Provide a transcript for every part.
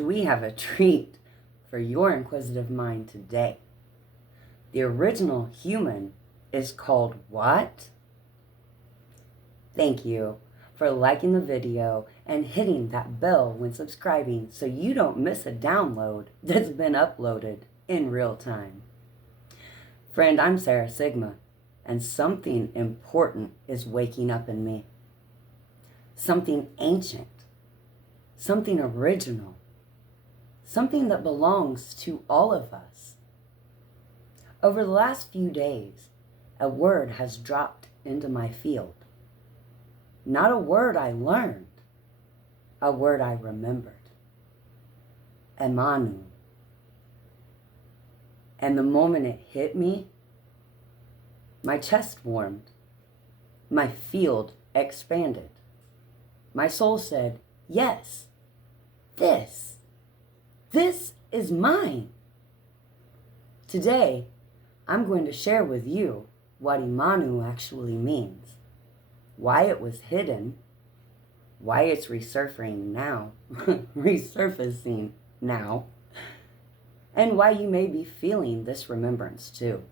do we have a treat for your inquisitive mind today. The original human is called what? Thank you for liking the video and hitting that bell when subscribing so you don't miss a download that's been uploaded in real time. Friend, I'm Sarah Sigma, and something important is waking up in me. Something ancient, something original, something that belongs to all of us. Over the last few days, a word has dropped into my field. Not a word I learned, a word I remembered. EMANU. And the moment it hit me, my chest warmed. My field expanded. My soul said, yes, this is mine. Today, I'm going to share with you what EMANU actually means, why it was hidden, why it's resurfacing now, and why you may be feeling this remembrance too.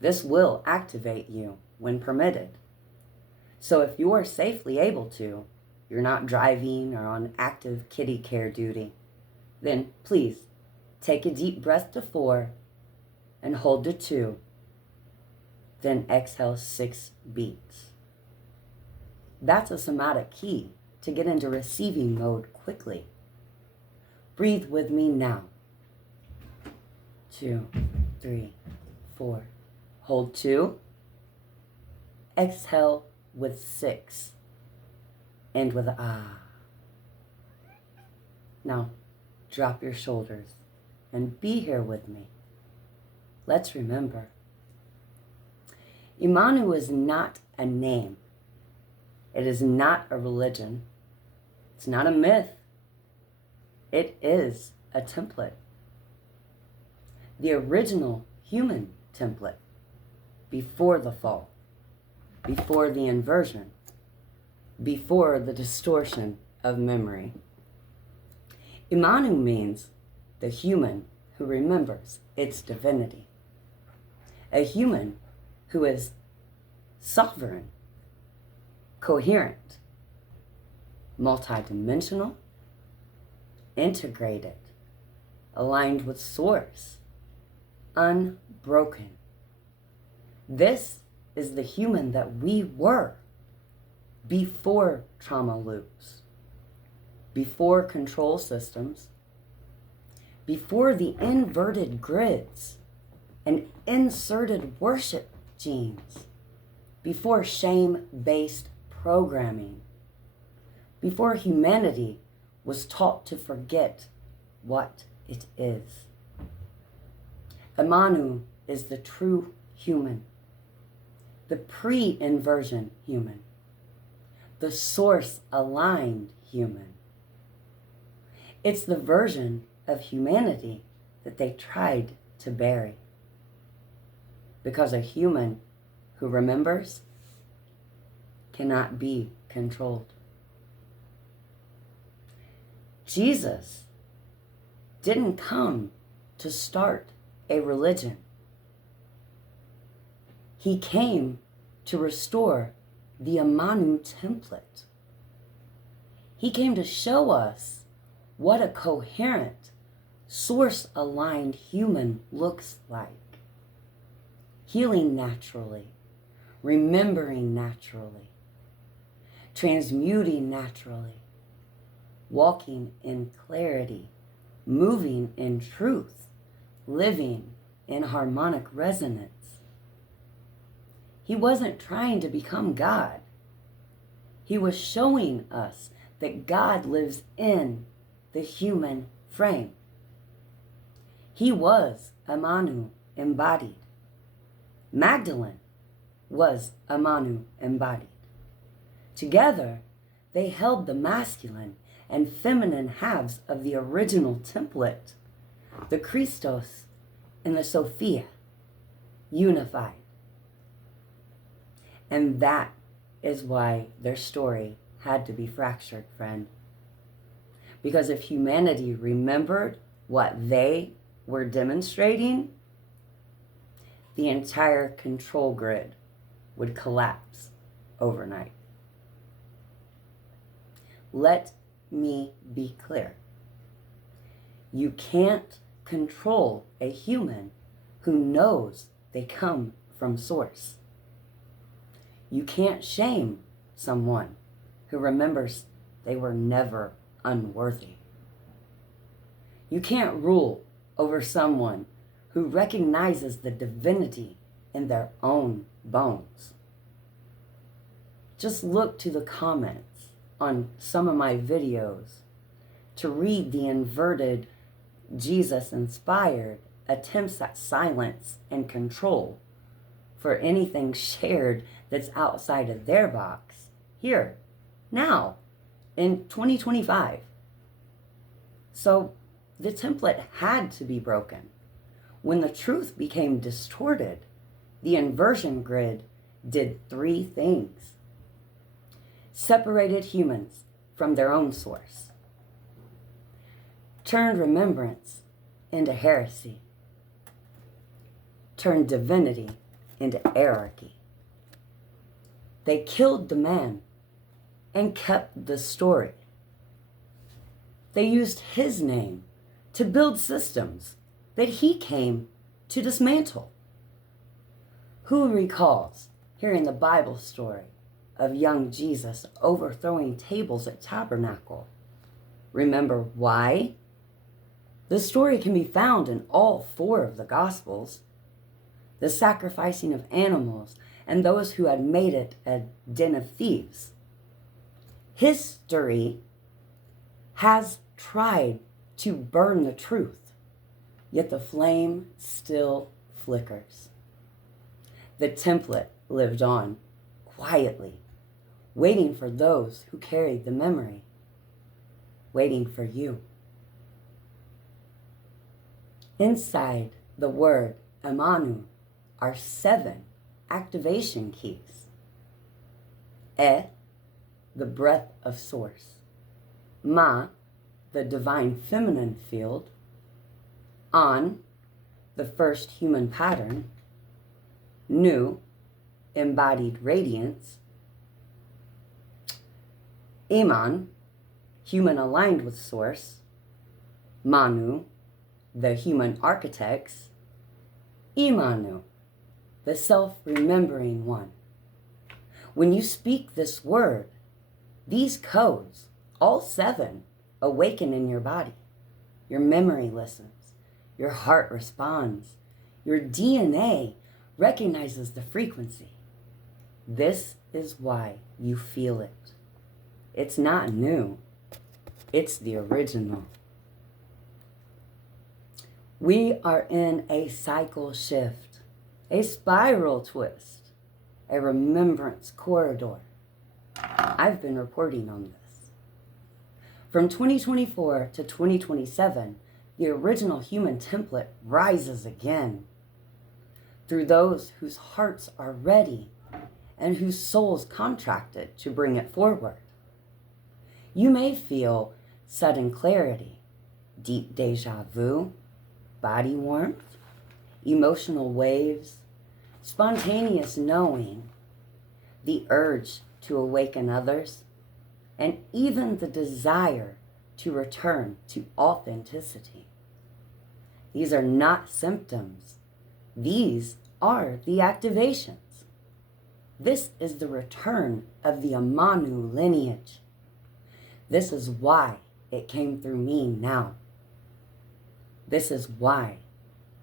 This will activate you when permitted. So if you're safely able to, you're not driving or on active kitty care duty, then please take a deep breath to 4 and hold to 2. Then exhale 6 beats. That's a somatic key to get into receiving mode quickly. Breathe with me now. 2, 3, 4. Hold 2. Exhale with 6. End with ah. Now, drop your shoulders and be here with me. Let's remember. EMANU is not a name. It is not a religion. It's not a myth. It is a template. The original human template before the fall, before the inversion, before the distortion of memory. EMANU means the human who remembers its divinity. A human who is sovereign, coherent, multidimensional, integrated, aligned with source, unbroken. This is the human that we were before trauma loops, before control systems, before the inverted grids and inserted worship genes, before shame-based programming, before humanity was taught to forget what it is. EMANU is the true human, the pre-inversion human, the source-aligned human. It's the version of humanity that they tried to bury. Because a human who remembers cannot be controlled. Jesus didn't come to start a religion. He came to restore the EMANU template. He came to show us what a coherent, source-aligned human looks like. Healing naturally, remembering naturally, transmuting naturally, walking in clarity, moving in truth, living in harmonic resonance. He wasn't trying to become God. He was showing us that God lives in the human frame. He was EMANU embodied. Magdalene was EMANU embodied. Together, they held the masculine and feminine halves of the original template, the Christos and the Sophia, unified. And that is why their story had to be fractured, friend. Because if humanity remembered what they were demonstrating, the entire control grid would collapse overnight. Let me be clear. You can't control a human who knows they come from source. You can't shame someone who remembers they were never unworthy. You can't rule over someone who recognizes the divinity in their own bones. Just look to the comments on some of my videos to read the inverted, Jesus-inspired attempts at silence and control for anything shared that's outside of their box, here, now, in 2025. So the template had to be broken. When the truth became distorted, the inversion grid did three things. Separated humans from their own source, turned remembrance into heresy, turned divinity into anarchy. They killed the man and kept the story. They used his name to build systems that he came to dismantle. Who recalls hearing the Bible story of young Jesus overthrowing tables at Tabernacle? Remember why? The story can be found in all four of the Gospels. The sacrificing of animals and those who had made it a den of thieves. History has tried to burn the truth, yet the flame still flickers. The template lived on quietly, waiting for those who carried the memory, waiting for you. Inside the word EMANU are 7 activation keys. E, the breath of source. Ma, the divine feminine field. An, the first human pattern. Nu, embodied radiance. Eman, human aligned with source. Manu, the human architects. EMANU, the self-remembering one. When you speak this word, these codes, all 7, awaken in your body. Your memory listens. Your heart responds. Your DNA recognizes the frequency. This is why you feel it. It's not new. It's the original. We are in a cycle shift, a spiral twist, a remembrance corridor. I've been reporting on this. From 2024 to 2027, the original human template rises again through those whose hearts are ready and whose souls contracted to bring it forward. You may feel sudden clarity, deep deja vu, body warmth, emotional waves, spontaneous knowing, the urge to awaken others, and even the desire to return to authenticity. These are not symptoms. These are the activations. This is the return of the EMANU lineage. This is why it came through me now. This is why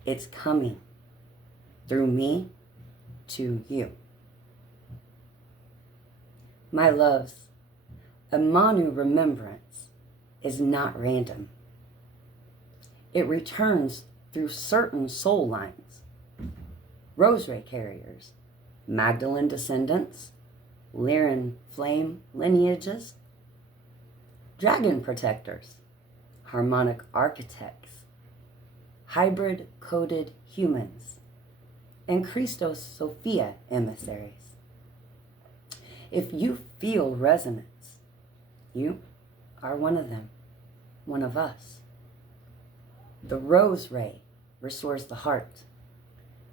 it's coming through me to you. My loves, EMANU remembrance is not random. It returns through certain soul lines. Rose Ray carriers, Magdalene descendants, Lyran flame lineages, dragon protectors, harmonic architects, hybrid coded humans, and Christos Sophia emissaries. If you feel resonance, you are one of them. one of us. The Rose Ray restores the heart.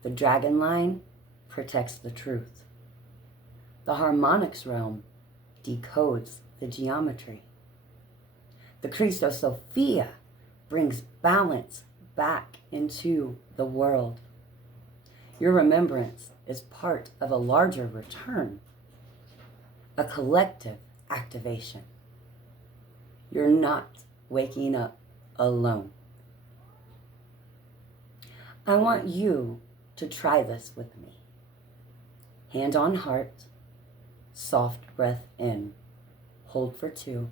The Dragonline protects the truth. The Harmonics realm decodes the geometry. The Christos Sophia brings balance back into the world. Your remembrance is part of a larger return, a collective activation. You're not waking up alone. I want you to try this with me. Hand on heart, soft breath in, hold for 2.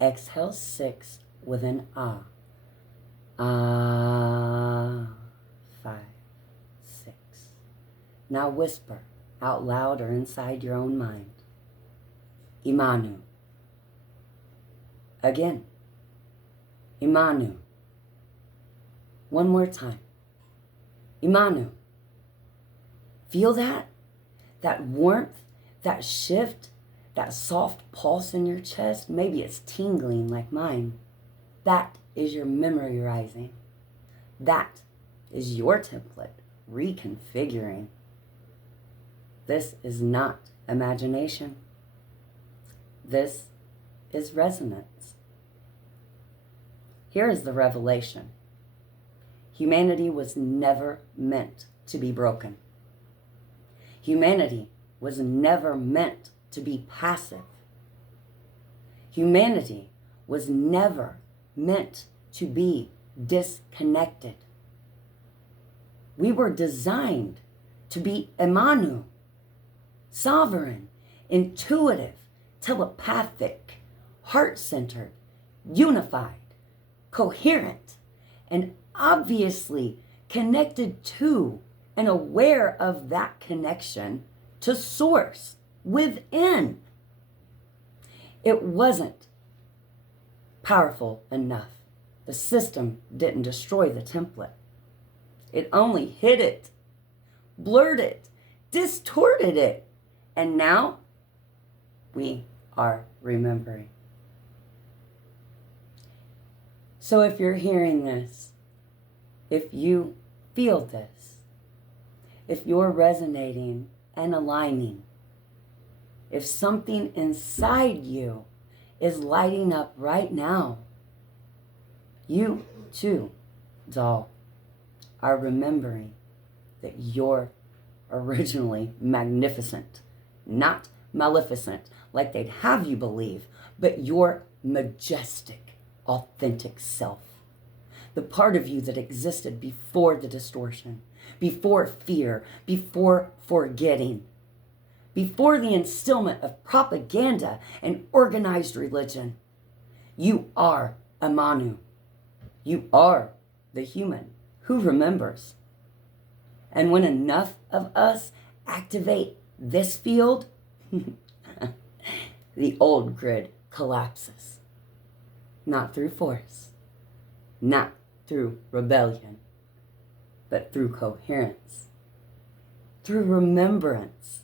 Exhale 6 with an ah. Ah, 5, 6. Now whisper out loud or inside your own mind. EMANU. Again. EMANU. One more time. EMANU. Feel that? That warmth, that shift, that soft pulse in your chest. Maybe it's tingling like mine. That is your memory rising. That is your template reconfiguring. This is not imagination. This is resonance. Here is the revelation. Humanity was never meant to be broken. Humanity was never meant to be passive. Humanity was never meant to be disconnected. We were designed to be EMANU, sovereign, intuitive, telepathic, heart-centered, unified, coherent, and obviously connected to and aware of that connection to source within. It wasn't powerful enough. The system didn't destroy the template. It only hid it, blurred it, distorted it. And now we are remembering. So if you're hearing this, if you feel this, if you're resonating and aligning, if something inside you is lighting up right now, you too, doll, are remembering that you're originally magnificent, not maleficent like they'd have you believe, but your majestic, authentic self. The part of you that existed before the distortion, before fear, before forgetting, before the instillment of propaganda and organized religion. You are EMANU. You are the human who remembers. And when enough of us activate this field, the old grid collapses. Not through force, not through rebellion, but through coherence, through remembrance.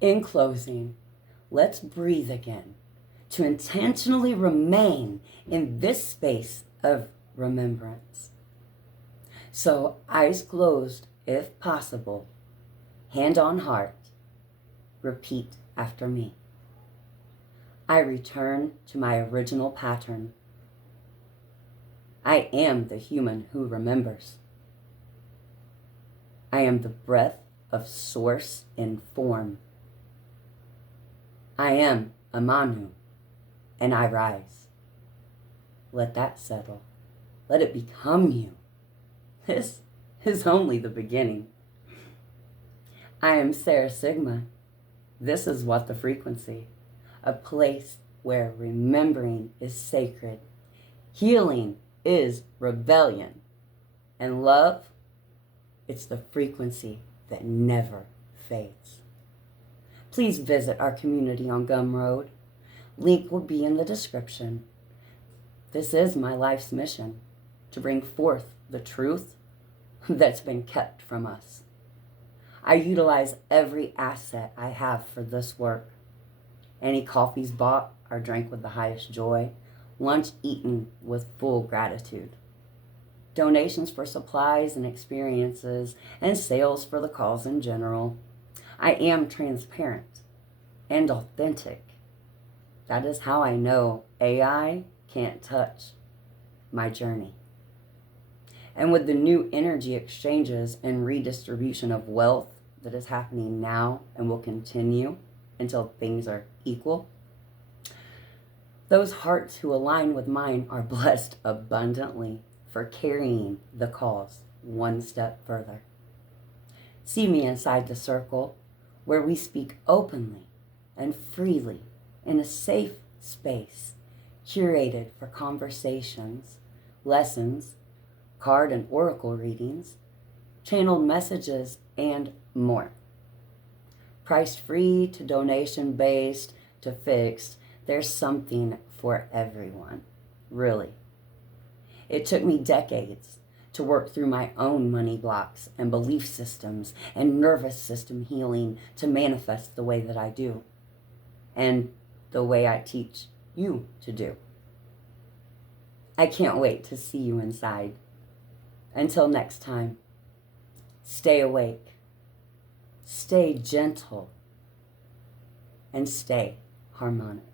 In closing, let's breathe again to intentionally remain in this space of remembrance. So, eyes closed if possible, hand on heart, repeat after me. I return to my original pattern. I am the human who remembers. I am the breath of source in form. I am EMANU, and I rise. Let that settle. Let it become you. This is only the beginning. I am Sarah Sigma. This is What the Frequency, a place where remembering is sacred, healing is rebellion, and love, it's the frequency that never fades. Please visit our community on Gumroad. Link will be in the description. This is my life's mission, to bring forth the truth that's been kept from us. I utilize every asset I have for this work. Any coffees bought are drank with the highest joy. Lunch eaten with full gratitude. Donations for supplies and experiences, and sales for the cause in general. I am transparent and authentic. That is how I know AI can't touch my journey. And with the new energy exchanges and redistribution of wealth that is happening now and will continue until things are equal, those hearts who align with mine are blessed abundantly for carrying the cause one step further. See me inside the circle where we speak openly and freely in a safe space curated for conversations, lessons, card and oracle readings, channeled messages, and more. Priced free to donation based to fixed, there's something for everyone, really. It took me decades to work through my own money blocks and belief systems and nervous system healing to manifest the way that I do and the way I teach you to do. I can't wait to see you inside. Until next time, stay awake, stay gentle, and stay harmonic.